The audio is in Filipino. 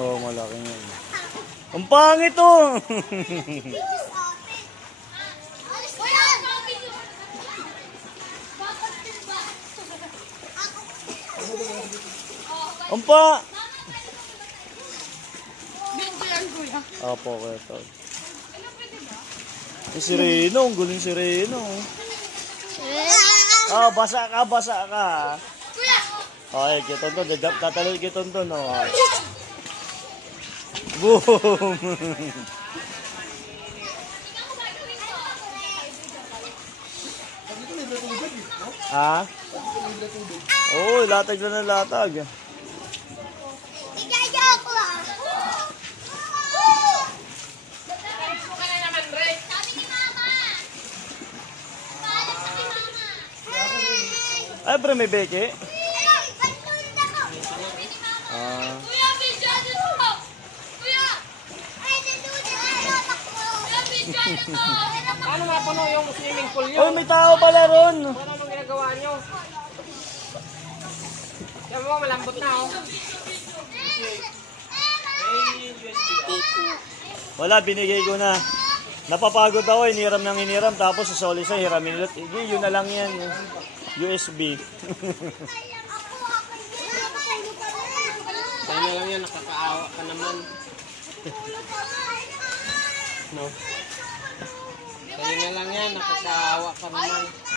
Oo, malaki nga. Ang pangit oh! Ang pa! Opo, kaya ito. Si Reno, ang guling si Reno. Oh, basa ka, basa ka. Okay, kitonton, tatalon kitonton, oh. Boom! Ha? Oo, latag na ng latag. Ay, bro, may beke. Paano mapuno yung swimming pool nyo? Oh, may tao pala ron. Ano nung ginagawa nyo? Sabi mo, malambot na oh. Wala, binigay ko na. Napapagod ako, hiniram ng hiniram. Tapos sa Solisa, hiramin ulit. Yun na lang yan. USB. Sa'yo na lang yan, nakakaawa ka naman. No? Sa'yo na lang yan, nakakaawa ka naman.